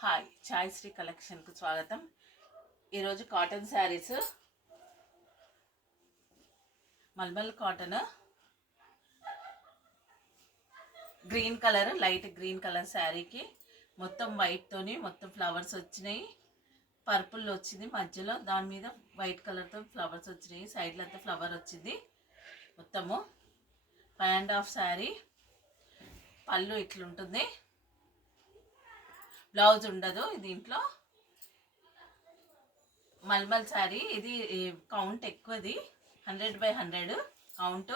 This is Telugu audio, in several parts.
హాయ్ ఛాయ్ శ్రీ కలెక్షన్కు స్వాగతం. ఈరోజు cotton saris, malmal cotton green colour, light green colour శారీకి మొత్తం వైట్తోని మొత్తం ఫ్లవర్స్ వచ్చినాయి. పర్పుల్ వచ్చింది మధ్యలో, దాని మీద వైట్ కలర్తో ఫ్లవర్స్ వచ్చినాయి. సైడ్లో అంతా ఫ్లవర్ వచ్చింది. మొత్తము 5.5 శారీ. పళ్ళు ఇట్లుంటుంది, బ్లౌజ్ ఉండదు దీంట్లో. మల్మల్ శారీ ఇది. కౌంట్ ఎక్కువది, 100/100 కౌంట్.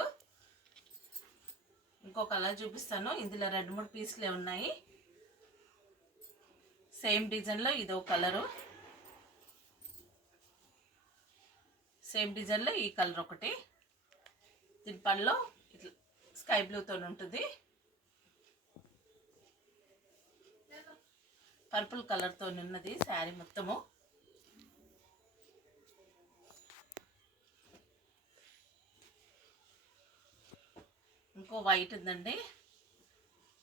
ఇంకో కలర్ చూపిస్తాను. ఇందులో 2-3 పీసులే ఉన్నాయి. సేమ్ డిజైన్లో ఇదో కలరు, సేమ్ డిజైన్లో ఈ కలర్ ఒకటి. దీని పళ్ళు ఇట్లా స్కై బ్లూతో ఉంటుంది, పర్పుల్ కలర్తో ఉన్నది శారీ మొత్తము. ఇంకో వైట్ ఉందండి.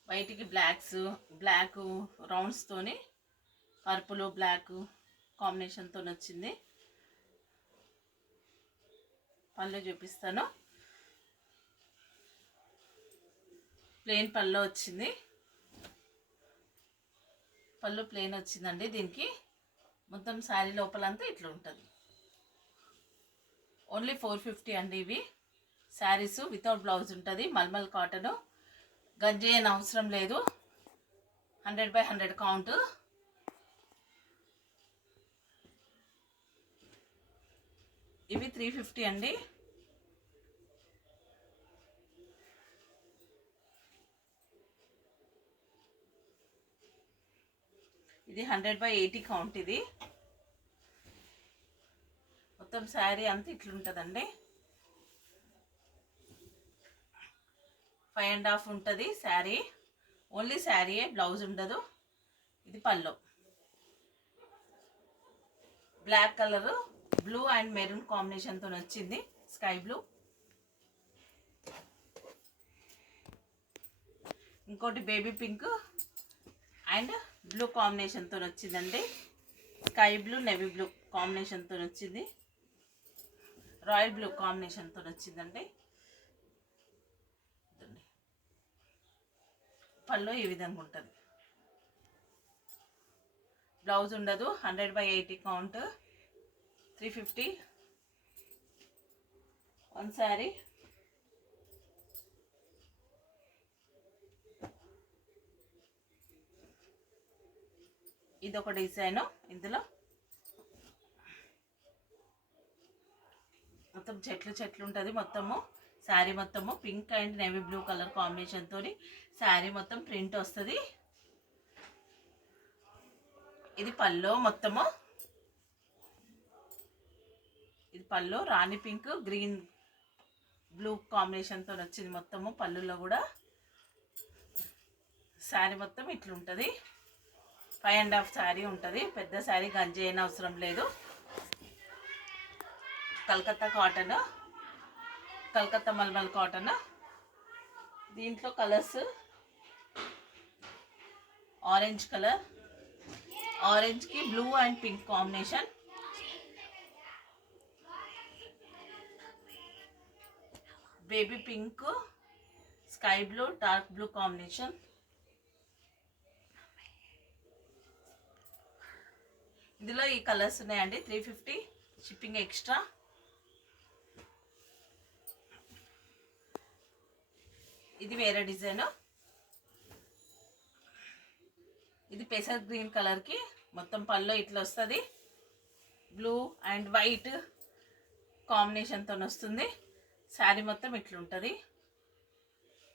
వైట్కి బ్లాక్ రౌండ్స్తోని పర్పుల్ బ్లాక్ కాంబినేషన్తో వచ్చింది. పళ్ళు చూపిస్తాను. ప్లెయిన్ పళ్ళు వచ్చింది. పళ్ళు ప్లెయిన్ వచ్చిందండి. దీనికి మొత్తం శారీ లోపలంతా ఇట్లా ఉంటుంది. ఓన్లీ 450 అండి ఇవి శారీస్. వితౌట్ బ్లౌజ్ ఉంటుంది. మల్మల్ కాటన్, గంజి అని అవసరం లేదు. 100/100 కౌంట్. ఇవి 350 అండి. ఇది 100/80 కౌంట్. ఇది మొత్తం శారీ అంతా ఇట్లుంటుందండి. 5.5 ఉంటుంది శారీ. ఓన్లీ శారీయే, బ్లౌజ్ ఉండదు. ఇది పళ్ళు. Black colour, blue and maroon కాంబినేషన్తో వచ్చింది. Sky blue. ఇంకోటి బేబీ పింక్ అండ్ బ్లూ కాంబినేషన్తో వచ్చిందండి. స్కై బ్లూ, నేవీ బ్లూ కాంబినేషన్తో వచ్చింది. రాయల్ బ్లూ కాంబినేషన్తో వచ్చిందండి. పళ్ళు ఈ విధంగా ఉంటుంది. బ్లౌజ్ ఉండదు. 100/80 కౌంట్. 350 వన్ శారీ. ఇదొక డిజైను. ఇందులో మొత్తం చెట్లు ఉంటుంది. మొత్తము శారీ మొత్తము pink and navy blue colour కాంబినేషన్తో శారీ మొత్తం ప్రింట్ వస్తుంది. ఇది పళ్ళు మొత్తము. ఇది పళ్ళు రాణి పింక్ గ్రీన్ బ్లూ కాంబినేషన్తో వచ్చింది. మొత్తము పళ్ళులో కూడా శారీ మొత్తం ఇట్లుంటుంది. 5.5 శారీ ఉంటుంది. పెద్ద శారీ, గంజి అయిన అవసరం లేదు. Calcutta cotton, Calcutta mulmul cotton. దీంట్లో కలర్స్ ఆరెంజ్ కలర్, ఆరెంజ్కి blue and pink combination. Baby pink, sky blue, dark blue combination. ఇందులో ఈ కలర్స్ ఉన్నాయండి. 350 షిప్పింగ్ ఎక్స్ట్రా. ఇది వేరే డిజైన్. ఇది పెసర్ గ్రీన్ కలర్కి మొత్తం పళ్ళు ఇట్లా వస్తుంది. బ్లూ అండ్ వైట్ కాంబినేషన్తో వస్తుంది. శారీ మొత్తం ఇట్లుంటుంది.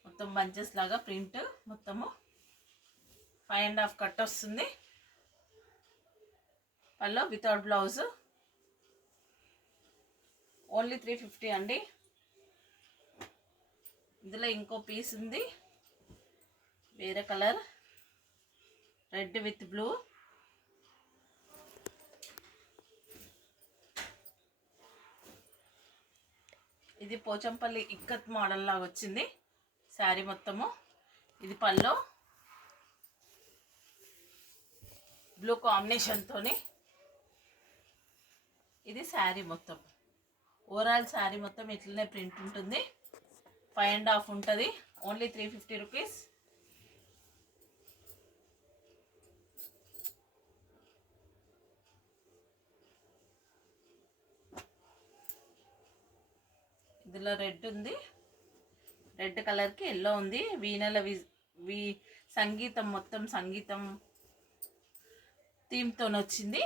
మొత్తం బంచెస్ లాగా ప్రింట్. మొత్తము 5.5 కట్ వస్తుంది. పళ్ళు వితౌట్ బ్లౌజ్. ఓన్లీ 350 అండి. ఇందులో ఇంకో పీస్ ఉంది, వేరే కలర్, రెడ్ విత్ బ్లూ. ఇది పోచంపల్లి ఇక్కత్ మోడల్ లాగా వచ్చింది శారీ మొత్తము. ఇది పళ్ళు, బ్లూ కాంబినేషన్తోని ఇది శారీ మొత్తం. ఓవరాల్ శారీ మొత్తం ఇట్లనే ప్రింట్ ఉంటుంది. 5.5 ఉంటుంది. Only 350 rupees. ఇందులో రెడ్ ఉంది, రెడ్ కలర్కి ఎల్లో ఉంది. వీణల సంగీతం మొత్తం సంగీతం థీమ్తో వచ్చింది.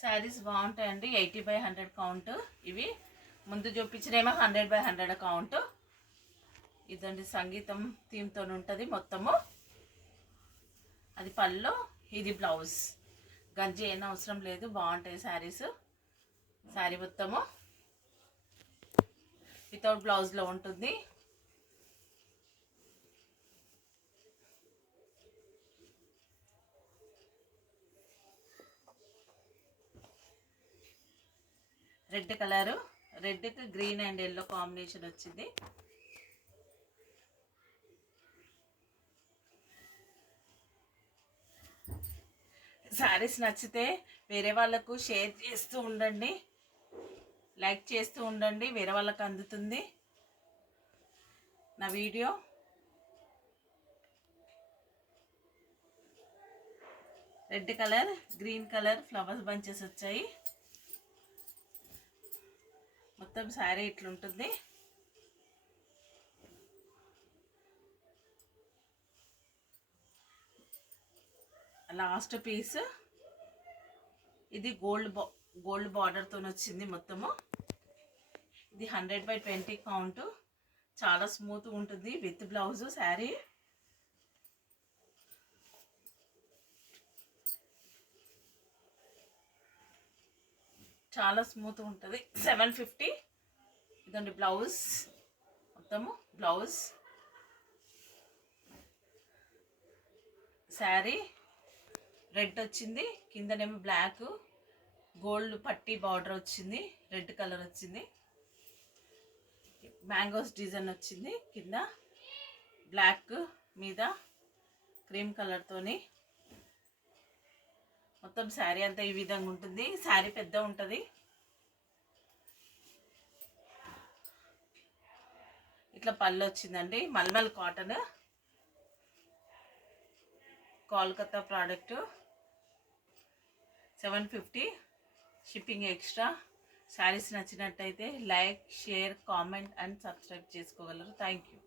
శారీస్ బాగుంటాయండి. 80/100 కౌంట్. ఇవి ముందు చూపించినేమో 100/100 కౌంట్. ఇదండి సంగీతం థీమ్తో ఉంటుంది మొత్తము. అది పళ్ళు, ఇది బ్లౌజ్. గంజి ఏం అవసరం లేదు, బాగుంటాయి శారీస్. శారీ మొత్తము వితౌట్ బ్లౌజ్లో ఉంటుంది. రెడ్ కలరు, రెడ్కి గ్రీన్ అండ్ ఎల్లో కాంబినేషన్ వచ్చింది. శారీస్ నచ్చితే వేరే వాళ్ళకు షేర్ చేస్తూ ఉండండి, లైక్ చేస్తూ ఉండండి, వేరే వాళ్ళకు అందుతుంది నా video. Red colour, green colour flowers bunches వచ్చాయి. మొత్తం శారీ ఇట్లుంటుంది. లాస్ట్ పీస్ ఇది గోల్డ్ బార్డర్తో వచ్చింది మొత్తము. ఇది 100/20 కౌంట్. చాలా స్మూత్ ఉంటుంది విత్ బ్లౌజ్ శారీ. చాలా స్మూత్ ఉంటుంది. 750. ఇదండి బ్లౌజ్ మొత్తము. బ్లౌజ్ శారీ రెడ్ వచ్చింది, కిందనేమో బ్లాక్ గోల్డ్ పట్టి బార్డర్ వచ్చింది, రెడ్ కలర్ వచ్చింది. మ్యాంగోస్ డిజైన్ వచ్చింది కింద, బ్లాక్ మీద క్రీమ్ కలర్తోని. మొత్తం శారీ అంతా ఈ విధంగా ఉంటుంది. శారీ పెద్ద ఉంటుంది. ఇట్లా పళ్ళు వచ్చిందండి. Mulmul cotton, Kolkata product. 750. Shipping extra. Saris నచ్చినట్టయితే like, share, comment and subscribe చేసుకోగలరు. Thank you.